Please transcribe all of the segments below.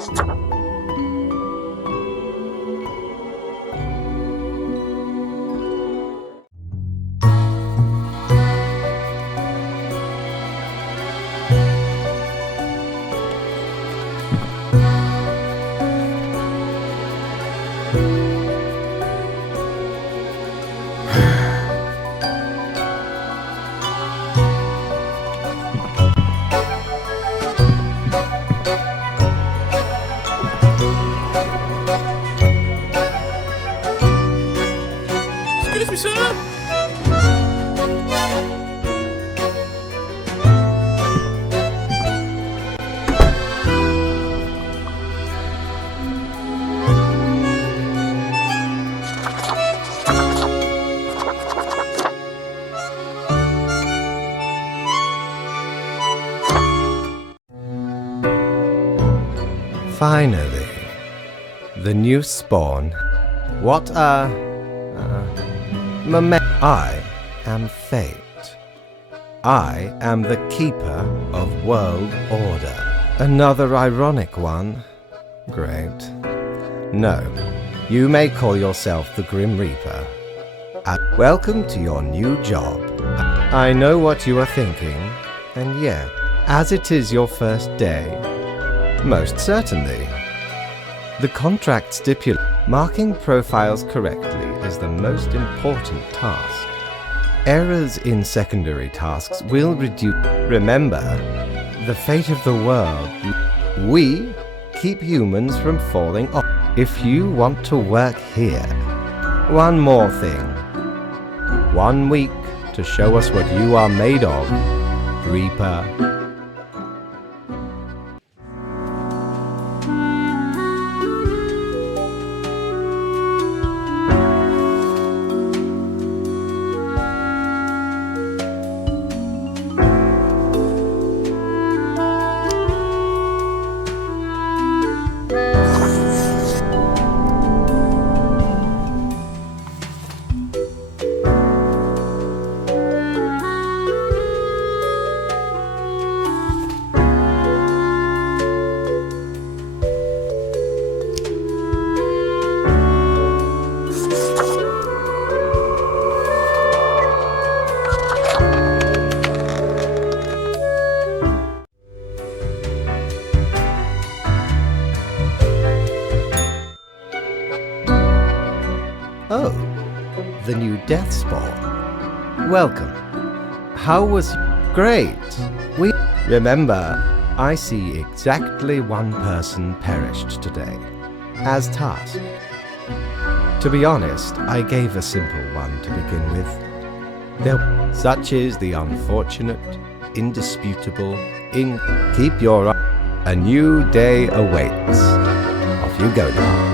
Excuse me, sir. Finally, the new spawn. What I am fate. I am the keeper of world order. Another ironic one. Great. No, you may call yourself the Grim Reaper. Welcome to your new job. I know what you are thinking, and yet, as it is your first day, most certainly. The contract stipulates marking profiles correctly is the most important task. Errors in secondary tasks will reduce. Remember, the fate of the world. We keep humans from falling off. If you want to work here, one more thing. 1 week to show us what you are made of, Reaper. Oh, the new death spawn. Welcome. How was great? We remember, I see exactly one person perished today, as tasked. To be honest, I gave a simple one to begin with. Such is the unfortunate, indisputable, keep your eye. A new day awaits. Off you go now.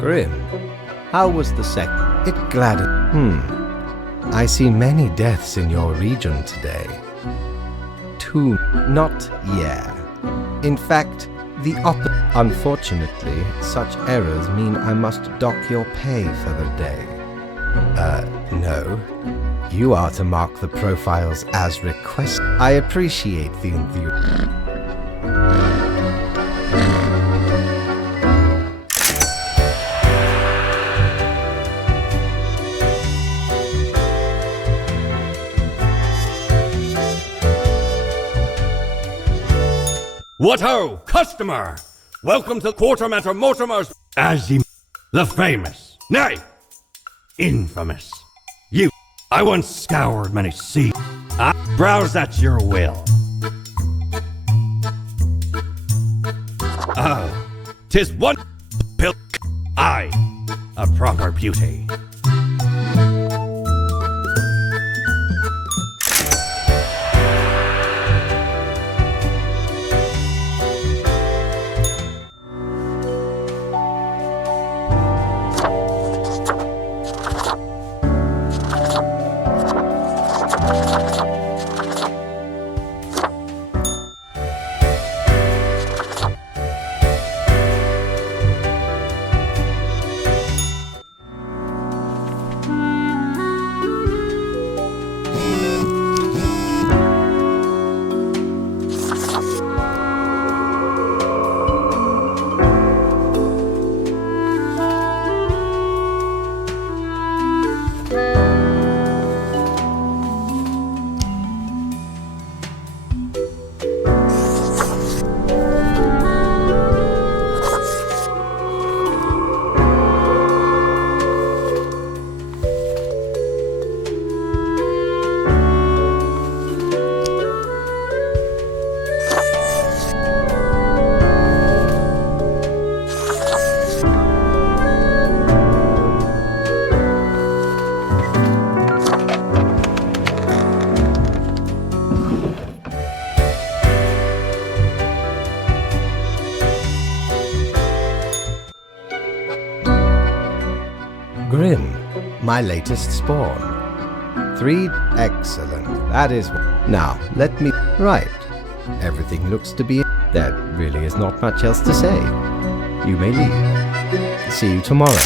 Grim, how was the It gladdened. I see many deaths in your region today. too. Not yeah. In fact, the Unfortunately, such errors mean I must dock your pay for the day. No. You are to mark the profiles as requested. I appreciate the enthusiasm. What ho, customer! Welcome to Quartermaster Mortimer's the famous, nay, infamous. I once scoured many seas. I browse at your will. Oh, 'tis one pill. I, a proper beauty. Grim, my latest spawn. 3 excellent. That is... Now, let me... Right. Everything looks to be... There really is not much else to say. You may leave. See you tomorrow.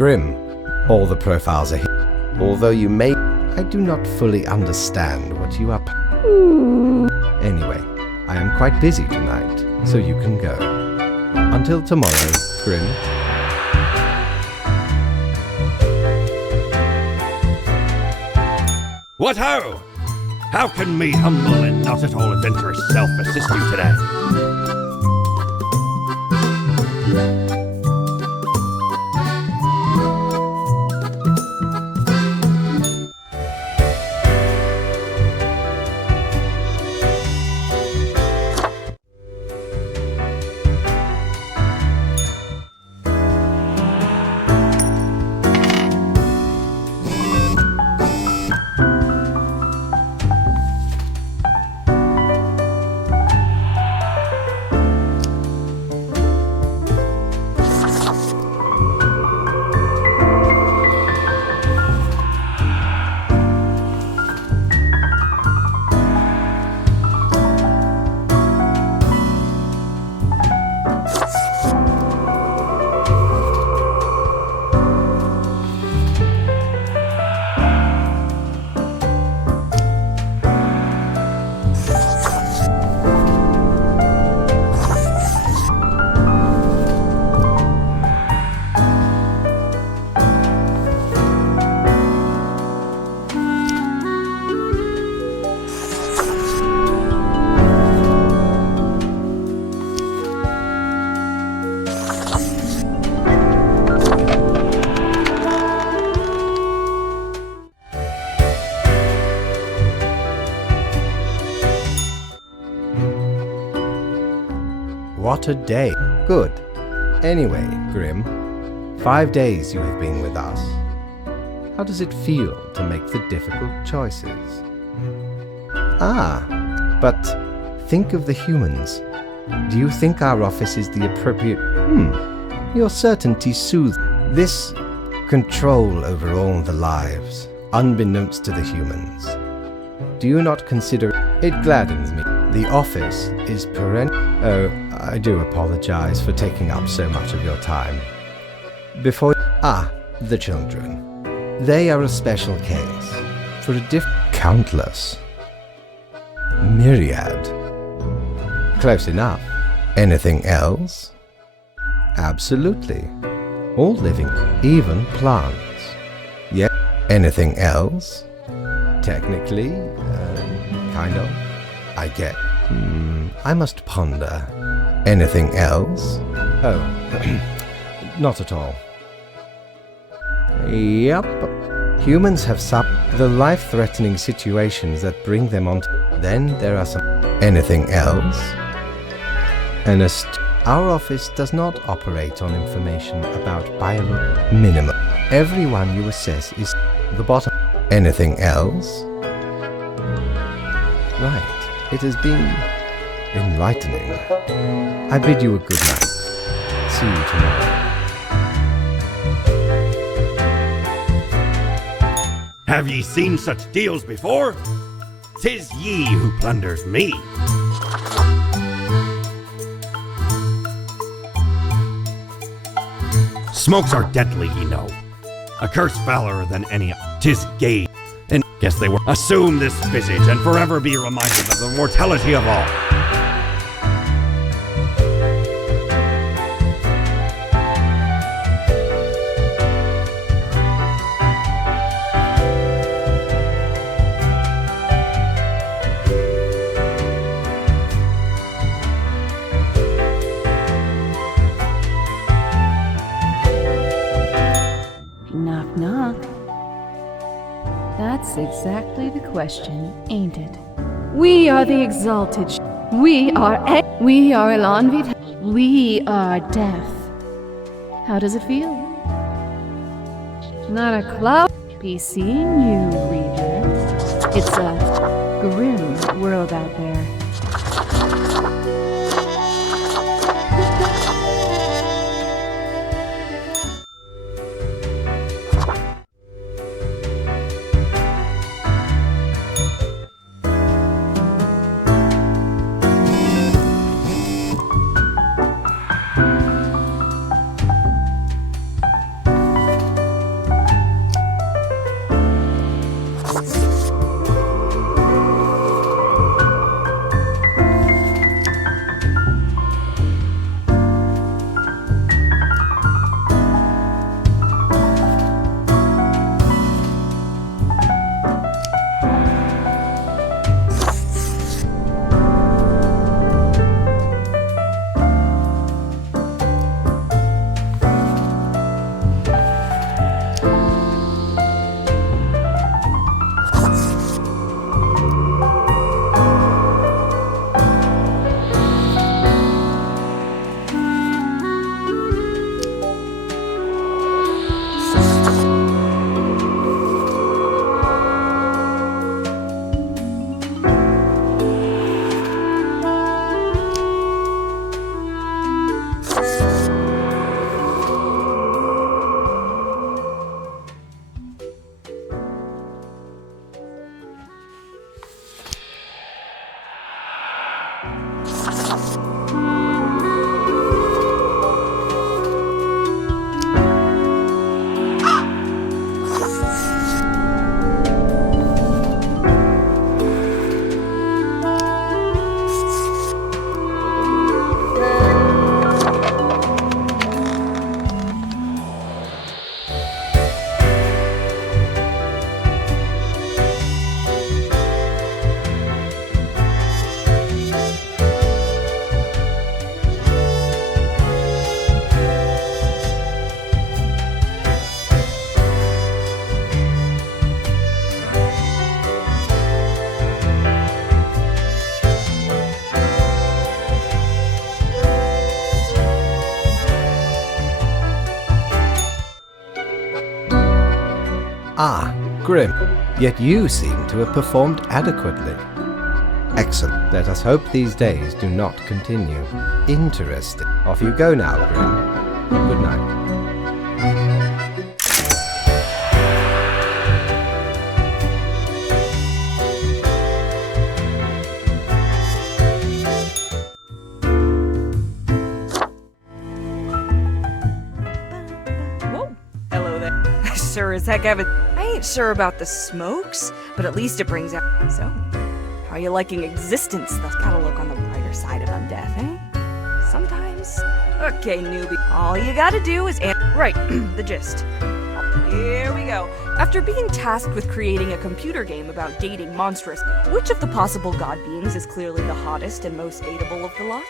Grim, all the profiles are here. Although you may... I do not fully understand what you are... Anyway, I am quite busy tonight, so you can go. Until tomorrow, Grim. What ho! How can me humble and not at all adventurous self assist you today? what a day. Good. Anyway, Grim, 5 days you have been with us. How does it feel to make the difficult choices? But think of the humans. Do you think our office is the appropriate... Your certainty soothes this control over all the lives, unbeknownst to the humans. Do you not consider... It gladdens me. The office is Oh, I do apologize for taking up so much of your time. Before... the children. They are a special case. For a countless. Myriad. Close enough. Anything else? Absolutely. All living, even plants. Yet, anything else? Technically, kind of. I get. I must ponder. Anything else? Oh, not at all. Yep. Humans have the life-threatening situations that bring them on. Then there are some. Anything else? Our office does not operate on information about minimum. Everyone you assess is the bottom. Anything else? Right. It has been enlightening. I bid you a good night. See you tomorrow. Have ye seen such deals before? 'Tis ye who plunders me. Smokes are deadly, ye know. A curse fouler than any. 'Tis gay. And guess they will assume this visage and forever be reminded of the mortality of all. Knock, knock. That's exactly the question, ain't it? We are the exalted. We are Elan Vitae. We are death. How does it feel? Not a cloud be seeing you, reader. It's a grim world out there. Ah, Grim. Yet you seem to have performed adequately. Excellent. Let us hope these days do not continue. Interesting. Off you go now, Grim. Good night. Whoa. Hello there. I sure as heck haven't. I ain't sure about the smokes, but at least it brings out. So, how you liking existence? That's gotta look on the brighter side of undeath, eh? Sometimes. Okay, newbie. All you gotta do is right, the gist. Here we go. After being tasked with creating a computer game about dating monstrous, which of the possible god beings is clearly the hottest and most dateable of the lot?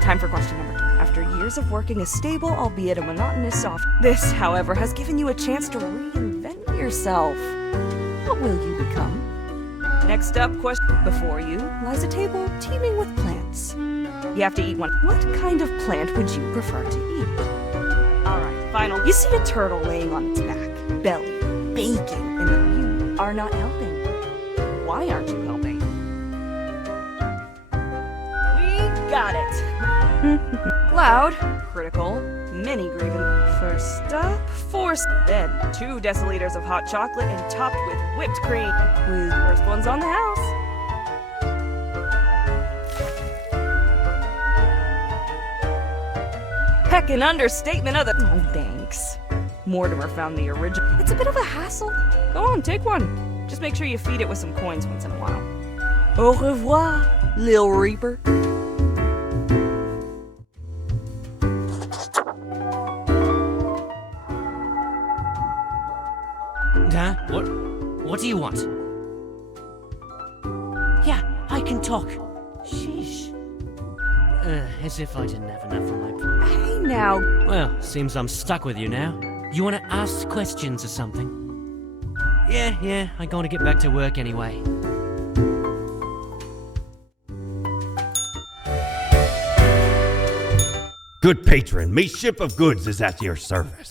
Time for question number 2. After years of working a stable, albeit a monotonous software, this, however, has given you a chance to reinvent yourself. What will you become? Next up, question. Before you lies a table teeming with plants. You have to eat one. What kind of plant would you prefer to eat? Alright, final. You see a turtle laying on its back, belly, baking, and you are not helping. Why aren't you helping? We got it. Loud, critical, mini grievance. First up, force. Then 2 deciliters of hot chocolate and topped with whipped cream. With first ones on the house. Heck, an understatement of the. Oh, thanks. Mortimer found the original. It's a bit of a hassle. Go on, take one. Just make sure you feed it with some coins once in a while. Au revoir, Lil Reaper. Huh? What do you want? Yeah, I can talk. Sheesh. As if I didn't have enough on my plate. Hey now. Well, seems I'm stuck with you now. You want to ask questions or something? Yeah, I'm going to get back to work anyway. Good patron, me ship of goods is at your service.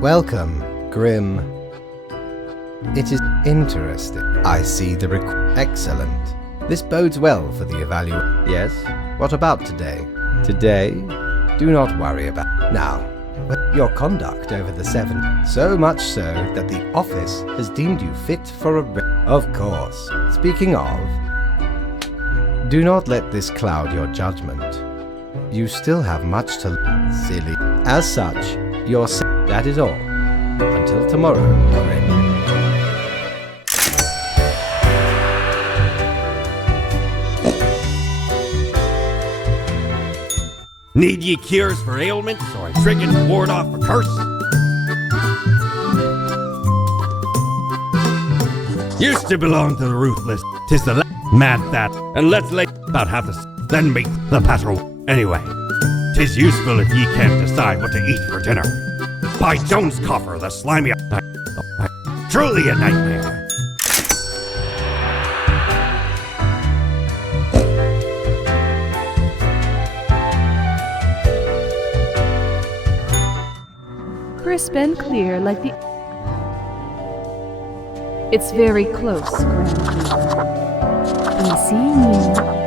Welcome, Grim. It is interesting. I see the excellent. This bodes well for the evaluation. Yes? What about today? Today? Do not worry about. Now, your conduct over the 7. So much so that the office has deemed you fit for a. Of course. Speaking of, do not let this cloud your judgment. You still have much to. Silly. As such, your. That is all. Until tomorrow, Grim. Need ye cures for ailments, or a trick and ward off a curse? Used to belong to the ruthless. 'Tis the mad that, and let's lay about half the then meet the patrol. Anyway, 'tis useful if ye can't decide what to eat for dinner. By Jones Coffer, the slimy truly a nightmare. Crisp and clear like the... It's very close, Groundkeeper. Be seeing you.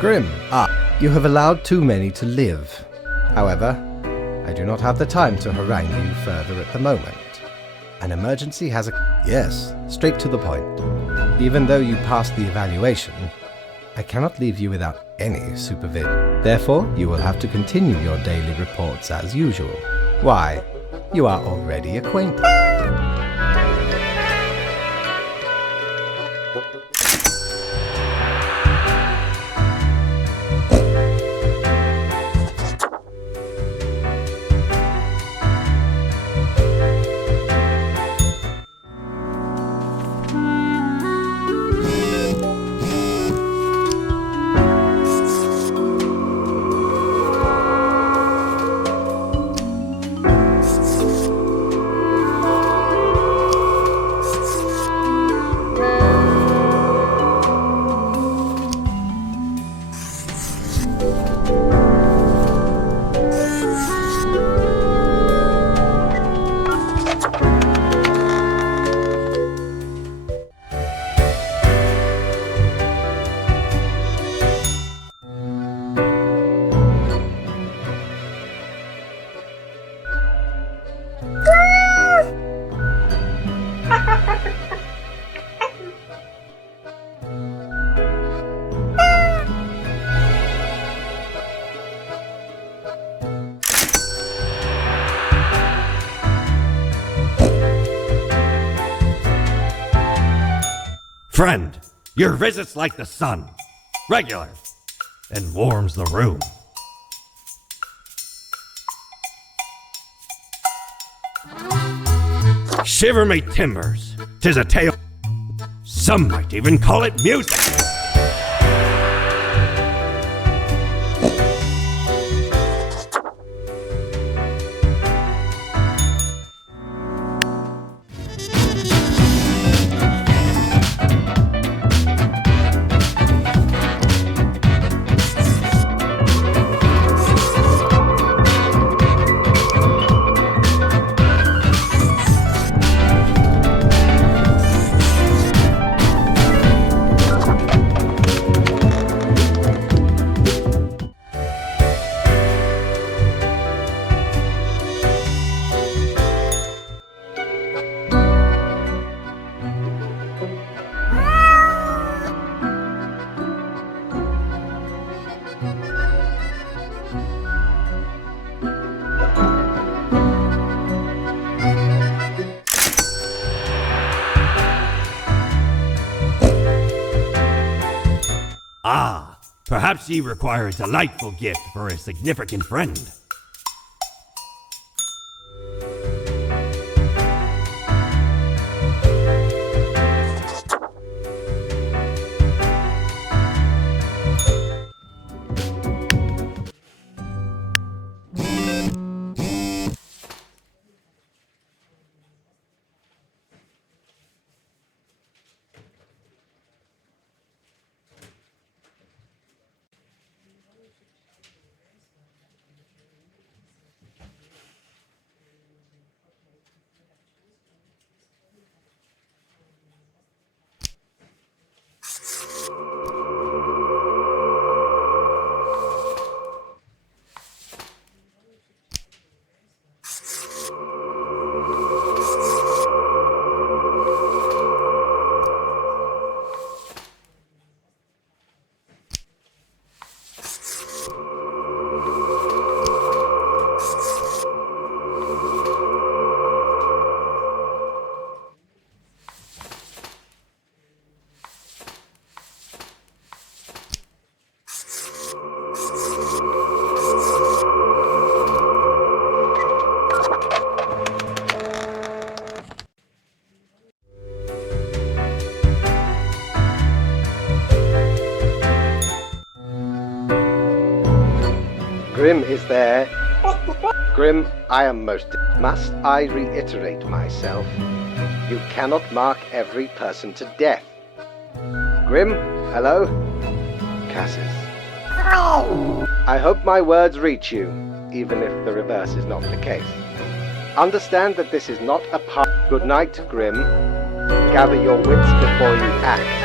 Grim, you have allowed too many to live. However, I do not have the time to harangue you further at the moment. An emergency has Yes, straight to the point. Even though you passed the evaluation, I cannot leave you without any supervision. Therefore, you will have to continue your daily reports as usual. Why? You are already acquainted. Friend, your visit's like the sun, regular, and warms the room. Shiver me timbers, 'tis a tale. Some might even call it music. Ah, perhaps ye require a delightful gift for a significant friend. Grim is there. Grim, I am most... Must I reiterate myself? You cannot mark every person to death. Grim, hello? Cassis. I hope my words reach you, even if the reverse is not the case. Understand that this is not a part... Good night, Grim. Gather your wits before you act.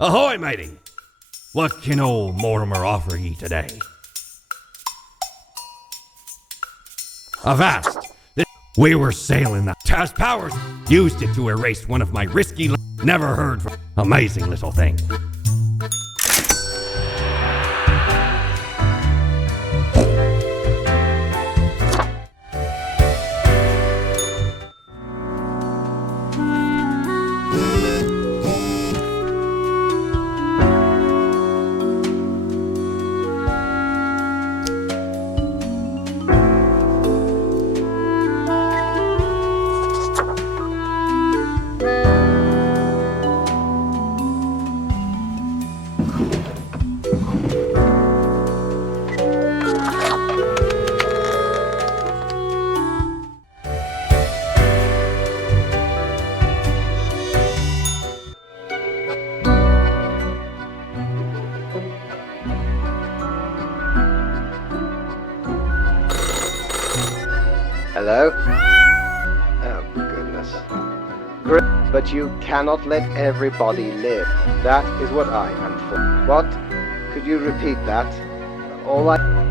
Ahoy, matey! What can old Mortimer offer ye today? Avast! We were sailing the Taz Powers used it to erase one of my risky never heard from. Amazing little thing. Hello? Oh, goodness. Great, but you cannot let everybody live. That is what I am for. What? Could you repeat that?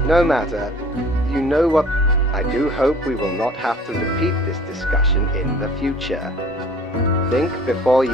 No matter. You know what? I do hope we will not have to repeat this discussion in the future. Think before you...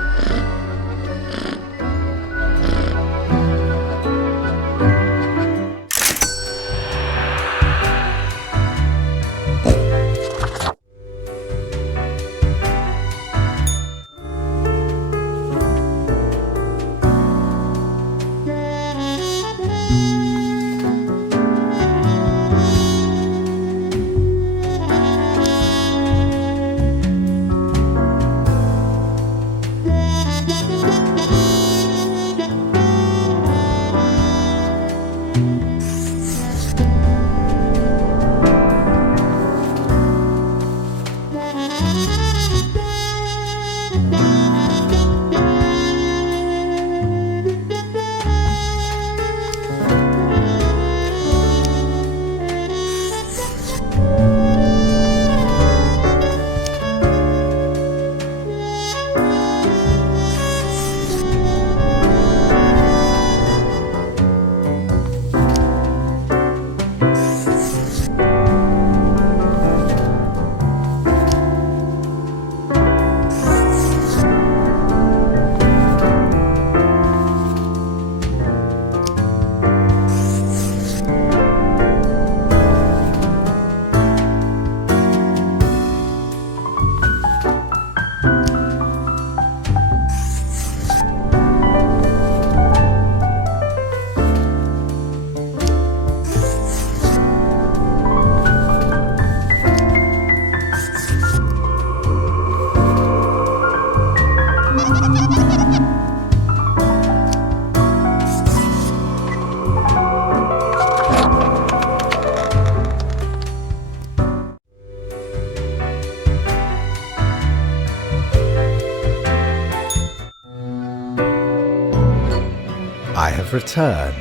I have returned.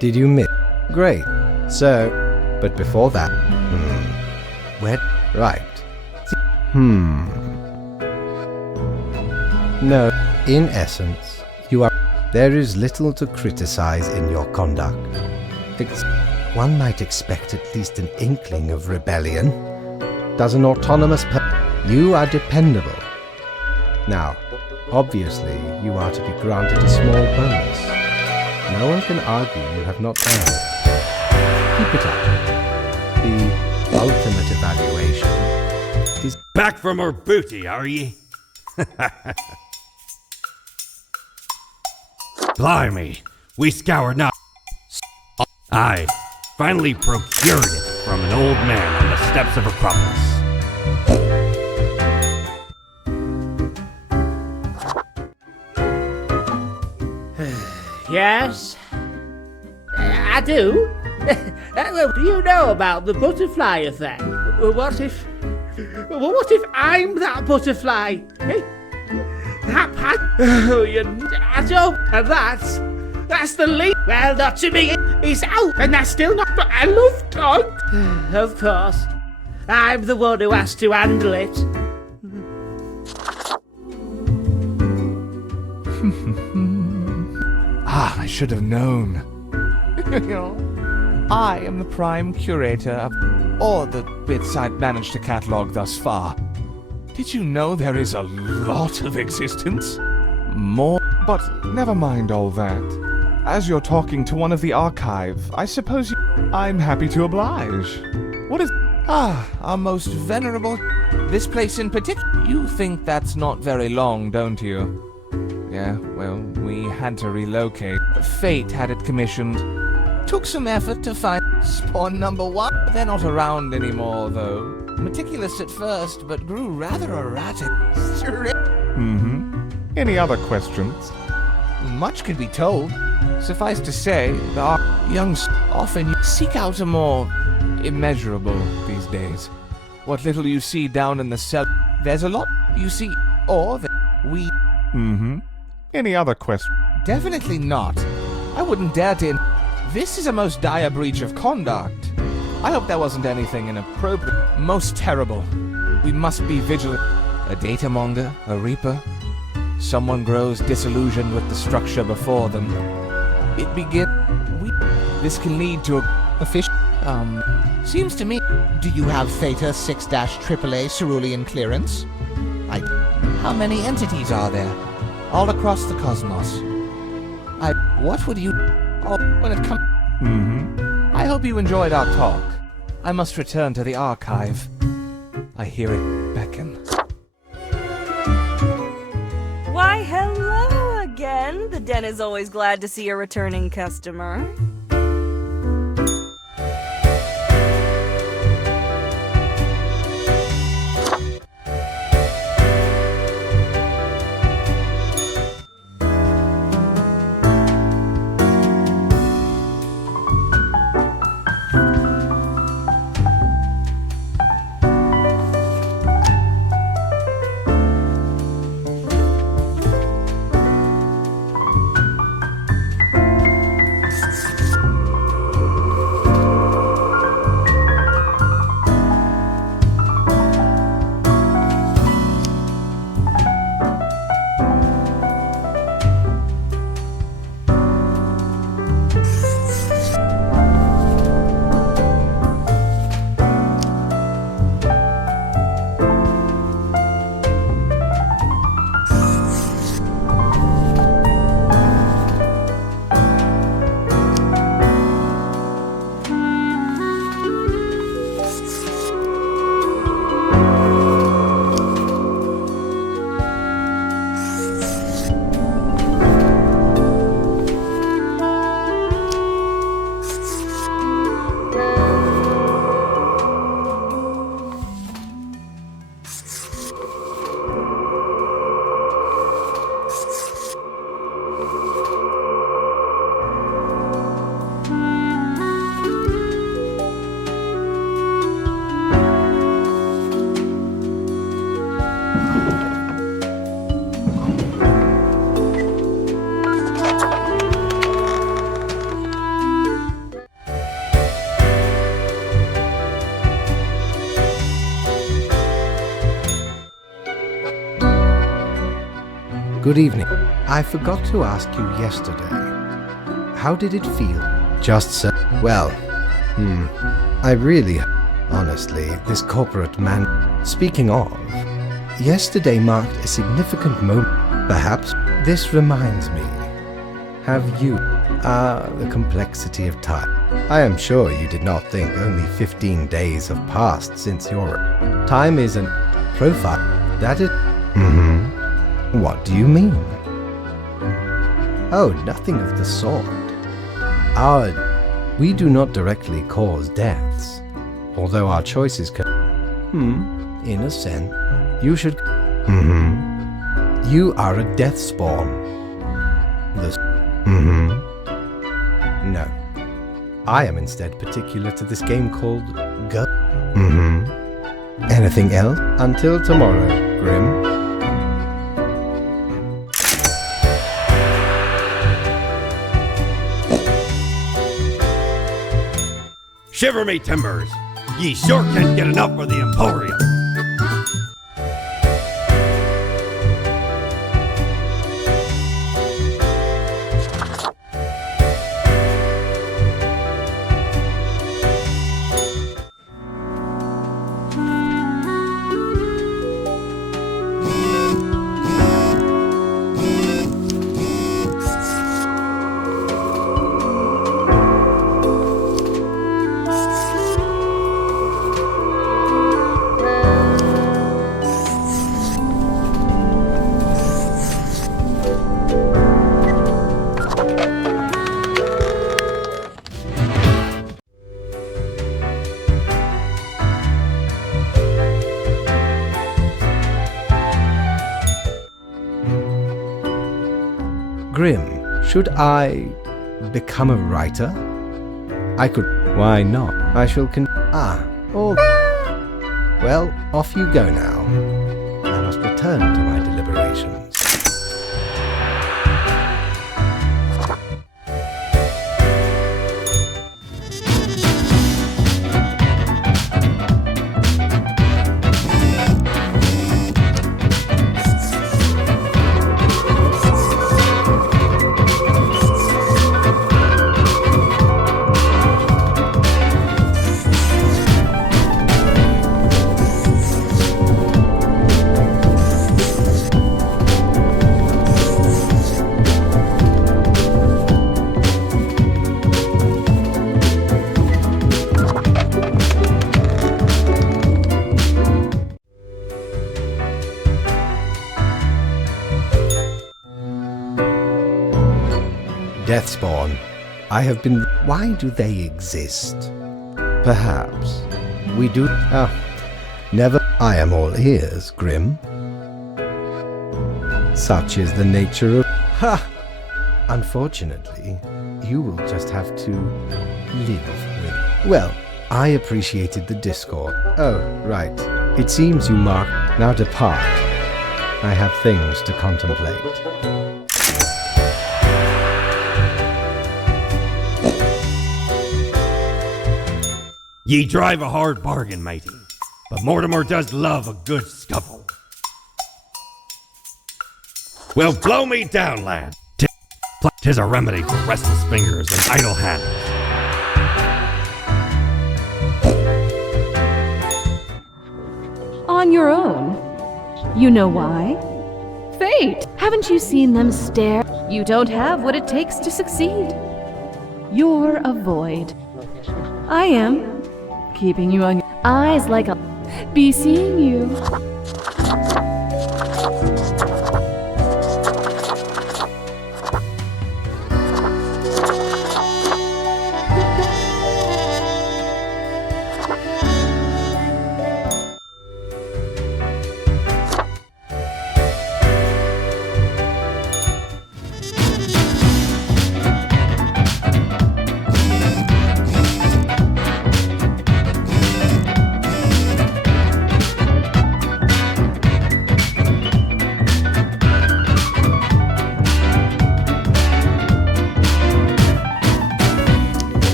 Did you miss? Great. So, but before that... Where? Right. No, in essence, you are... There is little to criticize in your conduct. One might expect at least an inkling of rebellion. Does an autonomous You are dependable. Now, obviously, you are to be granted a small bonus. No one can argue you have not earned it. Keep it up. The ultimate evaluation is... Back from her booty, are ye? Blimey, we scoured now. I finally procured it from an old man on the steps of Acropolis. Yes? I do? Well, do you know about the butterfly effect? What if I'm that butterfly? Eh? Oh, I don't, and that's the lead. Well, not to me. It's out, and that's still not, but I love God. Of course. I'm the one who has to handle it. I should have known. I am the prime curator of all the bits I've managed to catalogue thus far. Did you know there is a lot of existence? More, but never mind all that. As you're talking to one of the archive, I suppose I'm happy to oblige. What is... our most venerable... This place in particular. You think that's not very long, don't you? Yeah, well, we had to relocate. Fate had it commissioned. Took some effort to find spawn number 1. They're not around anymore, though. Meticulous at first, but grew rather erratic. Any other questions? Much can be told. Suffice to say, our young often seek out a more immeasurable these days. What little you see down in the cell, there's a lot you see, or that we... Any other questions? Definitely not. I wouldn't dare to... This is a most dire breach of conduct. I hope there wasn't anything inappropriate. Most terrible. We must be vigilant. A data monger? A reaper? Someone grows disillusioned with the structure before them. It begins... This can lead to a fish... Seems to me... Do you have Theta 6-AAA cerulean clearance? How many entities are there? all across the cosmos. What would you... Oh, when it comes... I hope you enjoyed our talk. I must return to the archive. I hear it beckon. Why, hello again. The den is always glad to see a returning customer. Good evening. I forgot to ask you yesterday. How did it feel? Just so. Well, I really. Honestly, this corporate man. Speaking of, yesterday marked a significant moment. Perhaps this reminds me. Have you. The complexity of time. I am sure you did not think only 15 days have passed since your. Time is an profile. That is. What do you mean? Oh, nothing of the sort. We do not directly cause deaths, although our choices can. In a sense, you should. You are a death spawn. No. I am instead particular to this game called Go. Anything else? Until tomorrow, Grim. Shiver me timbers! Ye sure can't get enough of the Emporium! Grim, should I become a writer? I could. Why not? I shall Well, off you go now. I must return to my deliberations. Deathspawn. I have been... Why do they exist? Perhaps we do... never... I am all ears, Grim. Such is the nature of... Ha! Unfortunately, you will just have to live with... Well, I appreciated the discord. Oh, right. It seems you mark... Now depart. I have things to contemplate. Ye drive a hard bargain, matey, but Mortimer does love a good scuffle. Well, blow me down, lad. 'Tis a remedy for restless fingers and idle hands. On your own. You know why? Fate! Haven't you seen them stare? You don't have what it takes to succeed. You're a void. I am. Keeping you on your eyes like a... Be seeing you.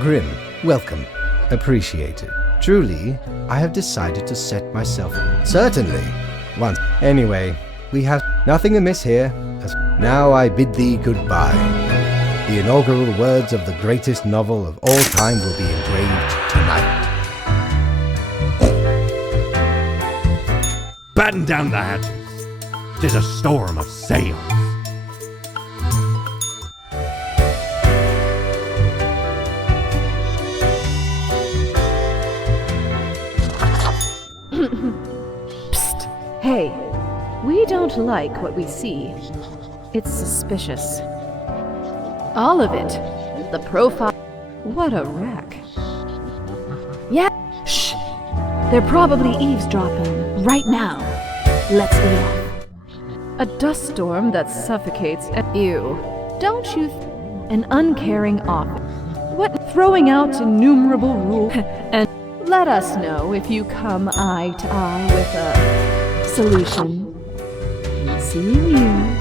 Grim, welcome. Appreciated. Truly, I have decided to set myself... Certainly. Once. Anyway, we have nothing amiss here. Now I bid thee goodbye. The inaugural words of the greatest novel of all time will be engraved tonight. Batten down the hatches. 'Tis a storm of sails. Psst. Hey, we don't like what we see. It's suspicious. All of it. The profile. What a wreck. Yeah. Shh. They're probably eavesdropping right now. Let's be off. A dust storm that suffocates and ew. Don't you an uncaring office? What throwing out innumerable rules and let us know if you come eye to eye with a solution. Seeing you.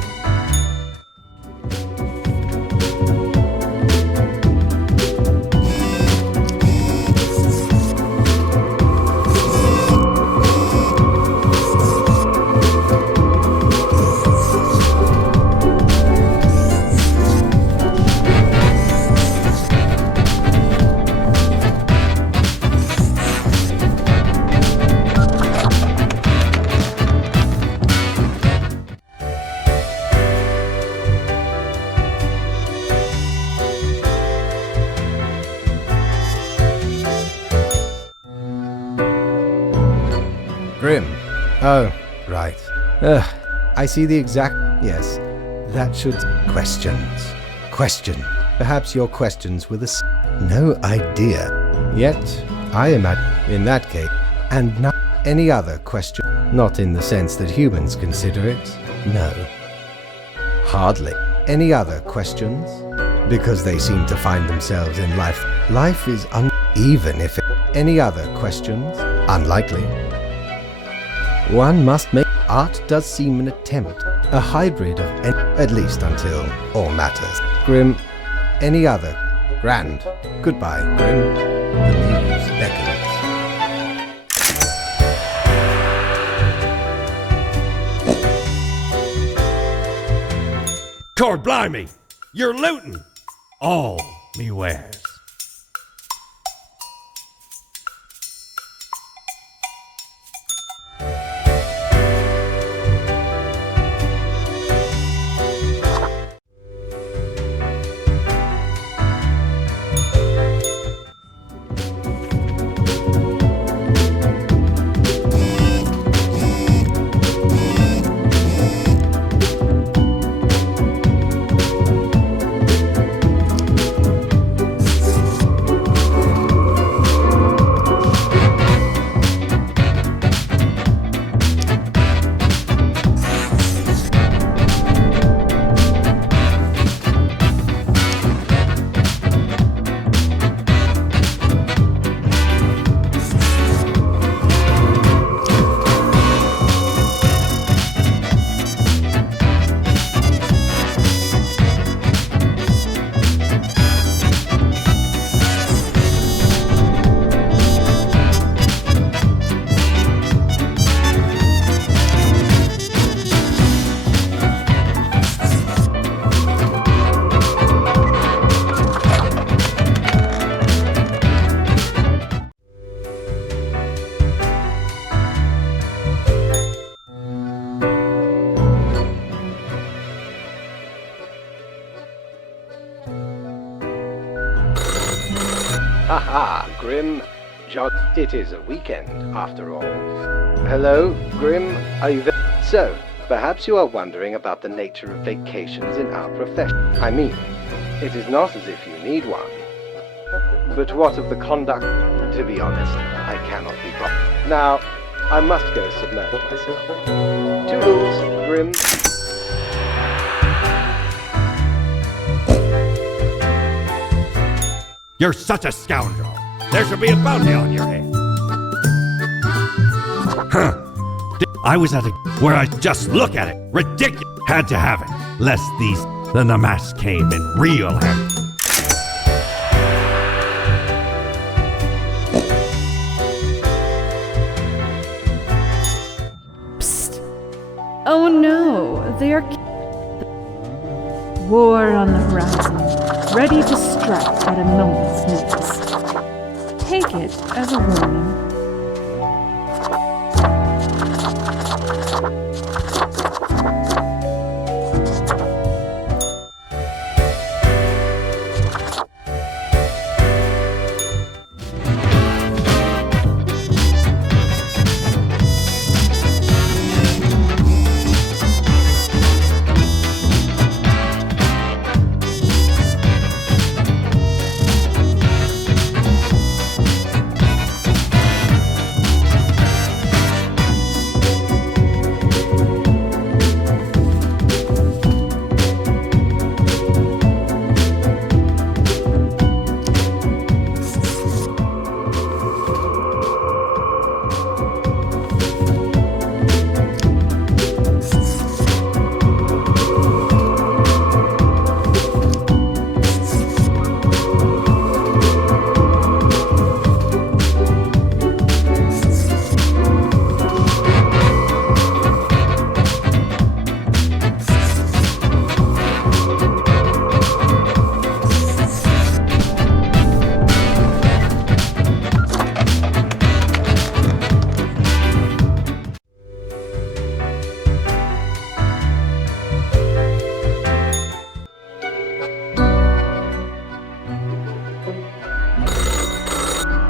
Grim. Oh, right. I see the exact... Yes, that should... Questions. Question. Perhaps your questions were the... No idea. Yet, I imagine, in that case, and not any other question. Not in the sense that humans consider it. No. Hardly. Any other questions? Because they seem to find themselves in life. Life is even if any other questions? Unlikely. One must make... Art does seem an attempt. A hybrid of... at least until all matters. Grim. Any other? Grand. Goodbye, Grim. The muse beckons. Cord blimey! You're looting! all me wares. Haha, Grim. It is a weekend, after all. Hello, Grim. Are you there? So, perhaps you are wondering about the nature of vacations in our profession. I mean, it is not as if you need one. But what of the conduct? To be honest, I cannot be bothered. Now, I must go submerge myself. Toodles, Grim. You're such a scoundrel. There should be a bounty on your head. Huh. I was at a where I just look at it. Ridiculous. Had to have it. Lest the mask came in real handy. Psst. Oh no, they are war on the horizon, ready to strike at a moment's notice. Take it as a warning.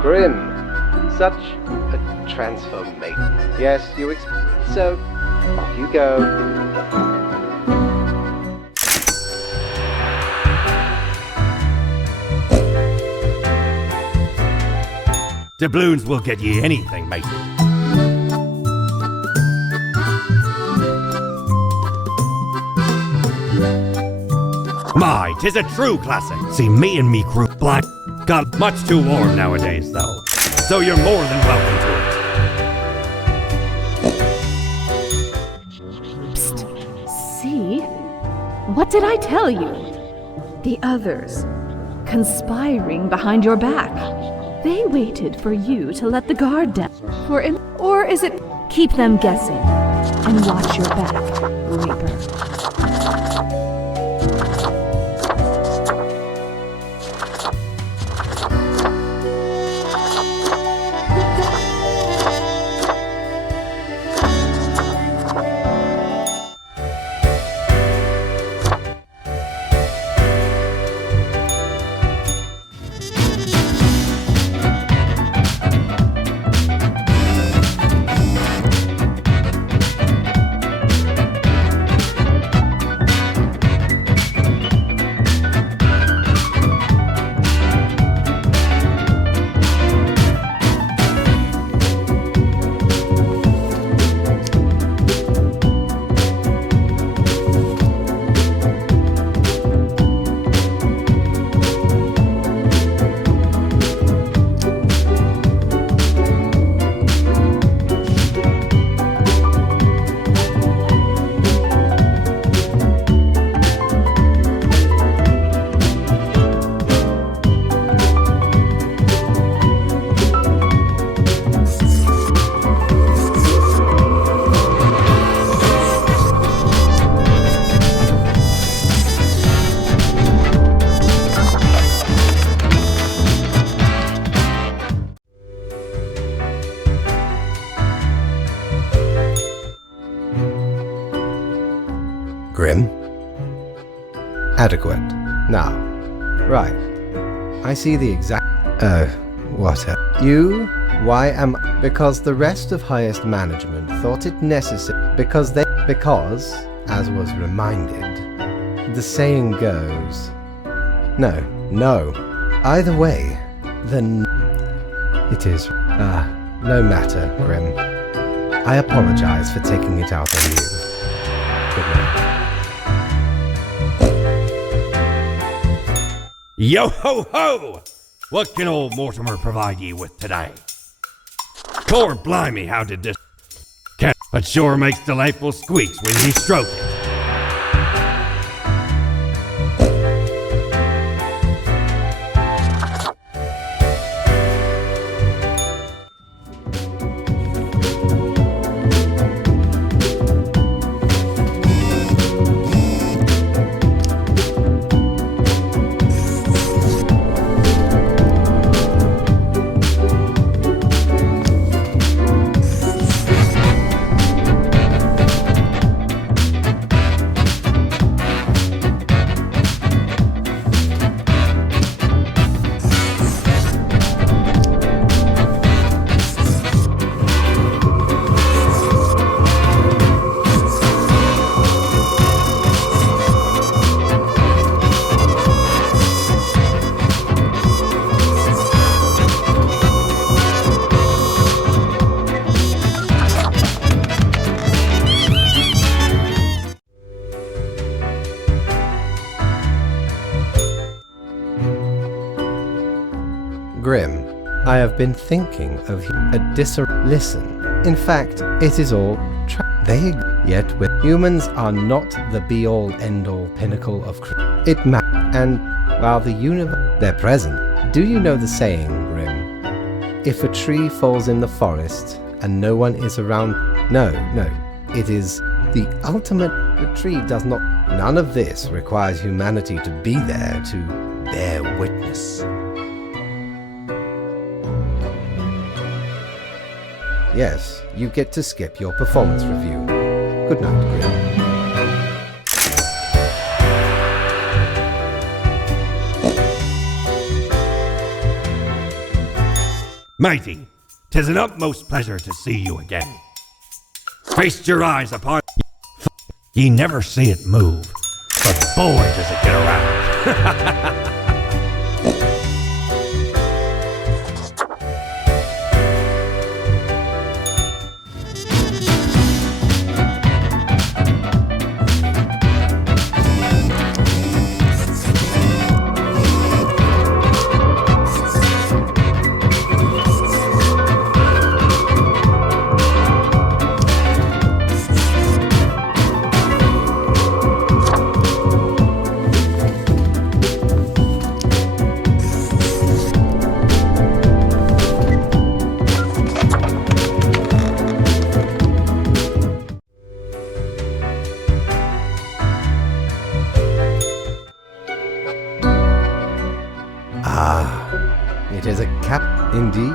Grim. Such a transformation. Yes, you so off you go. Doubloons will get ye anything, mate. My, 'tis a true classic. See, me and me crew blind got much too warm nowadays, though. So you're more than welcome to it. Psst. See? What did I tell you? The others, conspiring behind your back. They waited for you to let the guard down. Or is it keep them guessing and watch your back, Reaper? adequate. Now, right. I see the exact... Oh, whatever. You? Why am... Because the rest of highest management thought it necessary... Because, as was reminded, the saying goes... No. Either way, then... It is... no matter, Grim. I apologize for taking it out on you. Good night. Yo ho ho! What can old Mortimer provide ye with today? Core blimey, how did this... But sure makes delightful squeaks when ye stroke it. Grim, I have been thinking of Listen, in fact, it is all yet with humans are not the be-all, end-all pinnacle of and while the universe they're present. Do you know the saying, Grim? If a tree falls in the forest and no one is around, no, it is the ultimate. The tree does not. None of this requires humanity to be there to bear witness. Yes, you get to skip your performance review. Good night, Grim. Matey, 'tis an utmost pleasure to see you again. Feast your eyes upon... Ye never see it move, but boy does it get around. It is a cap, indeed.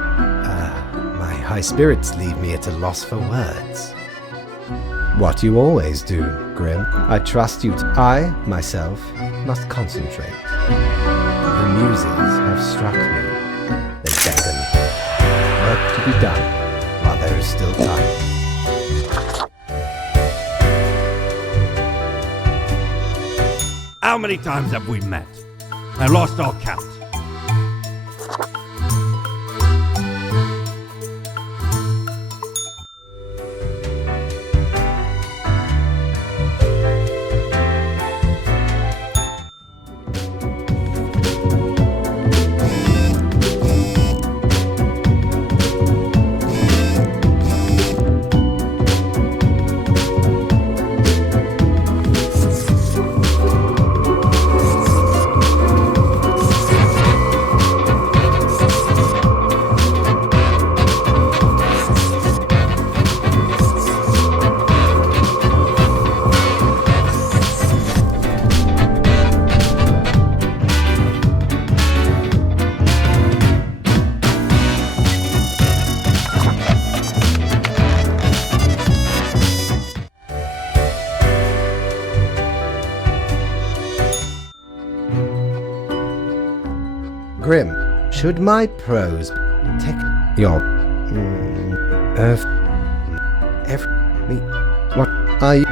My high spirits leave me at a loss for words. What you always do, Grim. I trust you. I, myself, must concentrate. The muses have struck me. They beckon. Work to be done, while there is still time. How many times have we met? I lost all count. Grim, should my prose take your what are you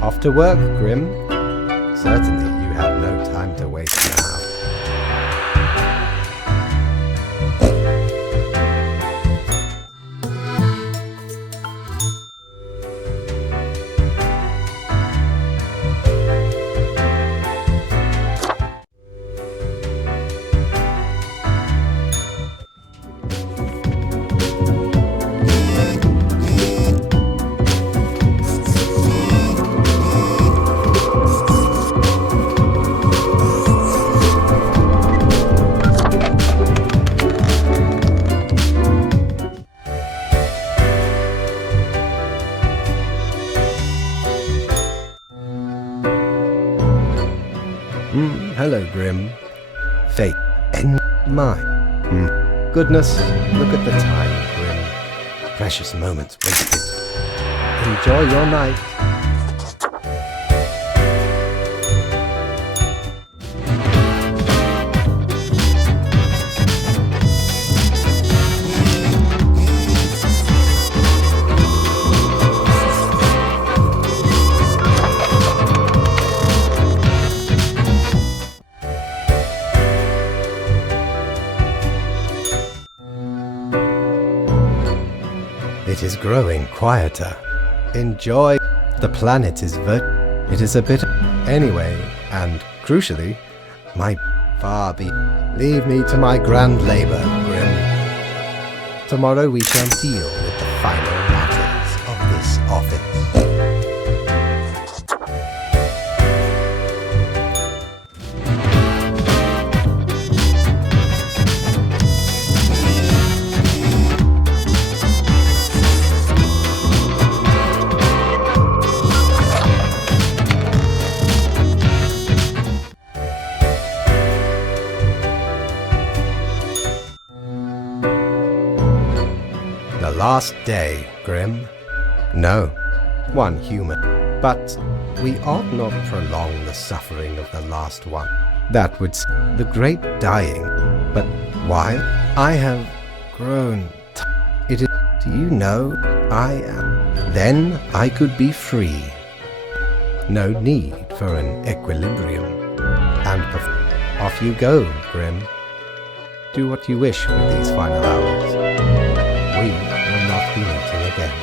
off to work, Grim? Certainly you have no time to waste now. Hello, Grim. Fate and mine. Goodness, look at the time, Grim. Precious moments wasted. Enjoy your night. It is growing quieter. Enjoy. The planet is it is a bit anyway, and crucially, my far be. Leave me to my grand labor, Grim. Tomorrow we shall deal with the final matters of this office. The last day, Grim. No, one human. But we ought not prolong the suffering of the last one. That would the great dying. But why? I have grown. It is. Do you know? I am. Then I could be free. No need for an equilibrium. And off you go, Grim. Do what you wish with these final hours. We will not be meeting again.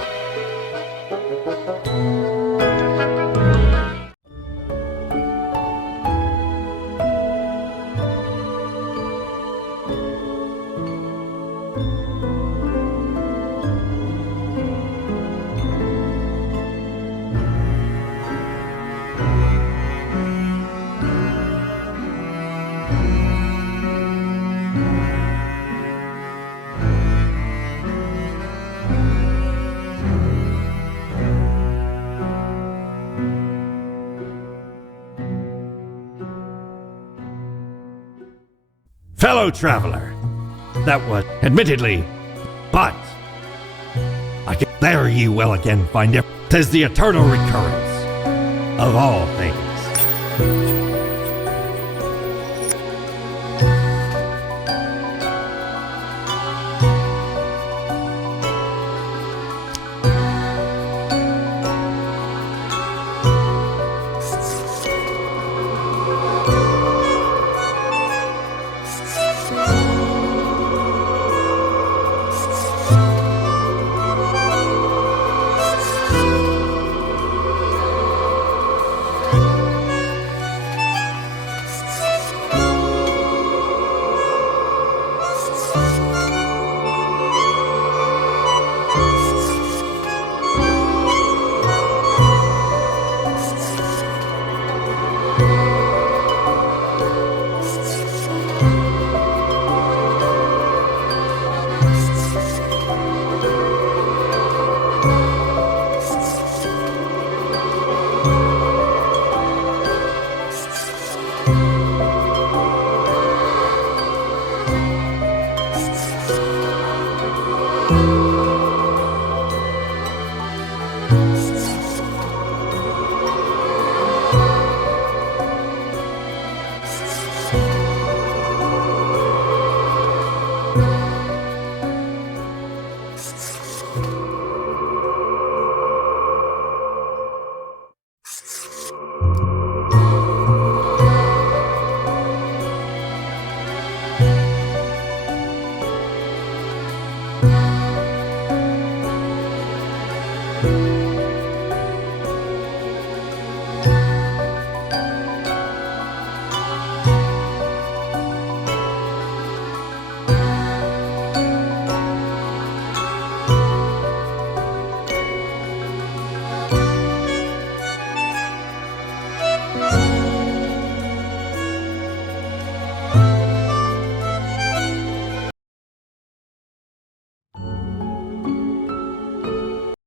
Fellow traveler, that was admittedly, but I can there you will again find it. 'Tis the eternal recurrence of all things.